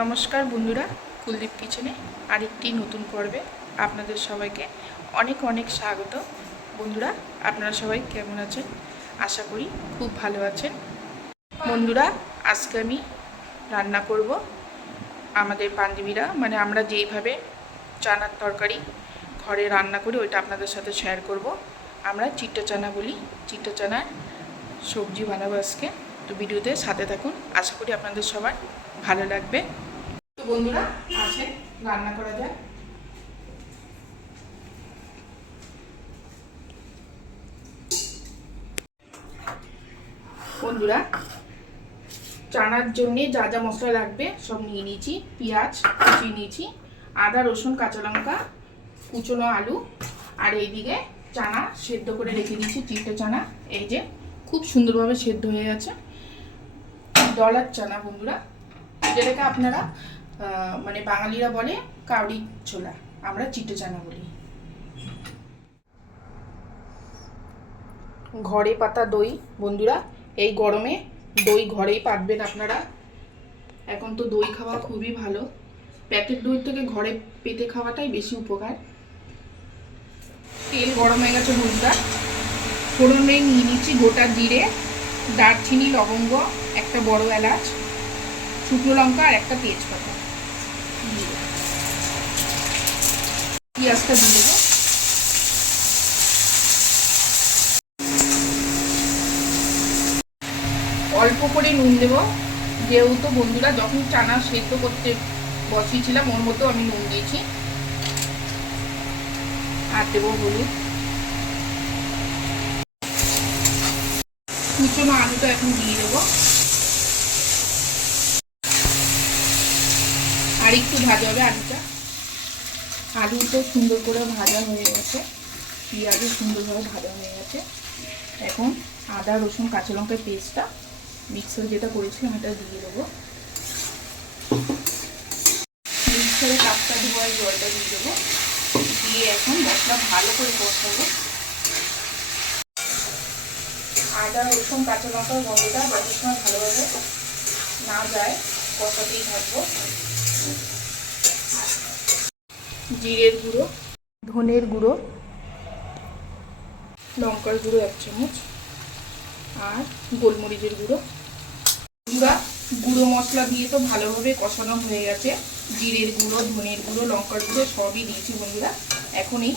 নমস্কার বন্ধুরা, কুলদীপ কিচেনে আরেকটি নতুন পর্বে আপনাদের সবাইকে অনেক অনেক স্বাগত। বন্ধুরা, আপনারা সবাই কেমন আছেন? আশা করি খুব ভালো আছেন। বন্ধুরা, আজকে আমি রান্না করব আমাদের পাঞ্জাবিরা মানে আমরা যেইভাবে চানার তরকারি ঘরে রান্না করি ওইটা আপনাদের সাথে শেয়ার করব। আমরা চিট্টা চানা বলি, চিট্টা চানার সবজি বানাবো আজকে। তো ভিডিওতে সাথে থাকুন, আশা করি আপনাদের সবার ভালো লাগবে। তো বন্ধুরা, আছে রান্না করা যায়। বন্ধুরা, চানার জন্য যা যা মশলা লাগবে সব নিয়ে নিয়েছি। পেঁয়াজ কুচিয়ে নিয়েছি, আদা রসুন কাঁচা লঙ্কা, কুচনো আলু, আর এইদিকে চানা সেদ্ধ করে রেখে দিয়েছি। চিটে চানা এই যে খুব সুন্দরভাবে সেদ্ধ হয়ে গেছে। ডলার চানা বন্ধুরা, যেটাকে আপনারা মানে বাঙালিরা বলে কাউরি ছোলা, আমরা চিটে চানা বলি। ঘরে পাতা দই বন্ধুরা, এই গরমে দই ঘরেই পাতবেন আপনারা। এখন তো দই খাওয়া খুবই ভালো, প্যাকেট দই থেকে ঘরে পেতে খাওয়াটাই বেশি উপকার। তেল গরম হয়ে গেছে বন্ধুরা, ফোড়নে নিয়ে নিচ্ছি গোটা জিরে, দারচিনি, লবঙ্গ, একটা বড় এলাচ, শুকনো লঙ্কা আর একটা তেজপাতা। পেঁয়াজটা দিয়ে দেবো। অল্প করে নুন দেবো, যেহেতু বন্ধুরা যখন চানা সেদ্ধ করতে বসিয়েছিলাম ওর মতো আমি নুন দিয়েছি। আর দেবো হলুদ। কুচনো আলুটা এখন দিয়ে দেবো, আর একটু ভাজা হবে আলুটা। আলুটা সুন্দর করে ভাজা হয়ে গেছে, পেঁয়াজও সুন্দরভাবে ভাজা হয়ে গেছে। এখন আদা রসুন কাঁচা লঙ্কার পেস্টটা মিক্সার যেটা করেছিলাম এটা দিয়ে দেবো। মিক্সারে কাপটা ধোয়া জলটা দিয়ে দেবো, দিয়ে এখন মশলা ভালো করে কষাবো। আদা রসুন কাঁচা লঙ্কার গন্ধটা যত সময় ভালোভাবে না যায় কষাতেই থাকবো। জিরের গুঁড়ো, ধনের গুঁড়ো, লঙ্কার গুঁড়ো 1 চামচ, আর গোলমরিচের গুঁড়ো। গুঁড়ো মশলা দিয়ে তো ভালোভাবে কষানো হয়ে গেছে। জিরের গুঁড়ো, ধনের গুঁড়ো, লঙ্কার গুঁড়ো সবই দিয়েছি বন্ধুরা। এখন এই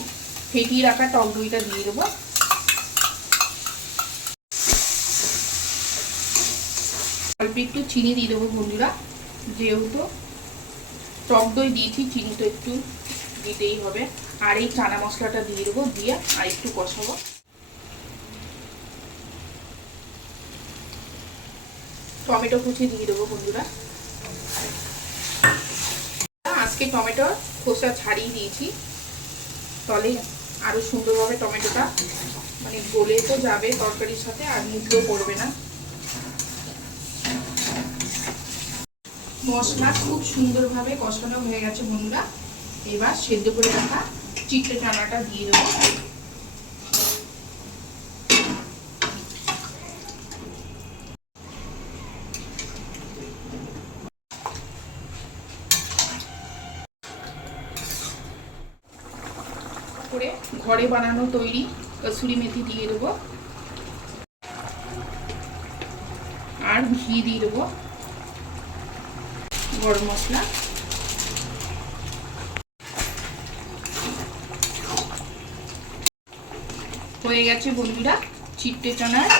ফেটিয়ে রাখা টক দইটা দিয়ে দেবো। অল্প একটু চিনি দিয়ে দেবো বন্ধুরা, যেহেতু টক দই দিয়েছি চিনি তো একটু দিতেই হবে। আর এই চানা মশলাটা দিয়ে দেবো, দিয়ে আর একটু কষাবো। টমেটো কুচি দিয়ে দেবো বন্ধুরা। আজকে টমেটোর খোসা ছাড়িয়ে দিয়েছি, তাহলে আরো সুন্দরভাবে টমেটোটা মানে গলে তো যাবে তরকারির সাথে, আর মুখেও পড়বে না। মশলা খুব সুন্দরভাবে কষানো হয়ে গেছে বন্ধুরা। এবার সেদ্ধ করে রাখা চিটে চানাটা দিয়ে দেবো। করে ঘরে বানানো তৈরি কসুরি মেথি দিয়ে দেবো, আর ঘি দিয়ে দেবো, গরম মশলা। হয়ে গেছে বন্ধুরা চিটে চানার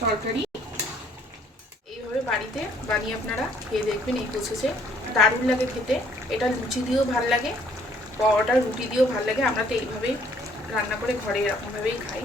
তরকারি। এইভাবে বাড়িতে বানিয়ে আপনারা খেয়ে দেখবেন, এই প্রসেসে দারুণ লাগে খেতে। এটা লুচি দিয়েও ভাল লাগে, পরোটা রুটি দিয়েও ভাল লাগে। আমরা তো এইভাবেই রান্না করে ঘরে এরকমভাবেই খাই।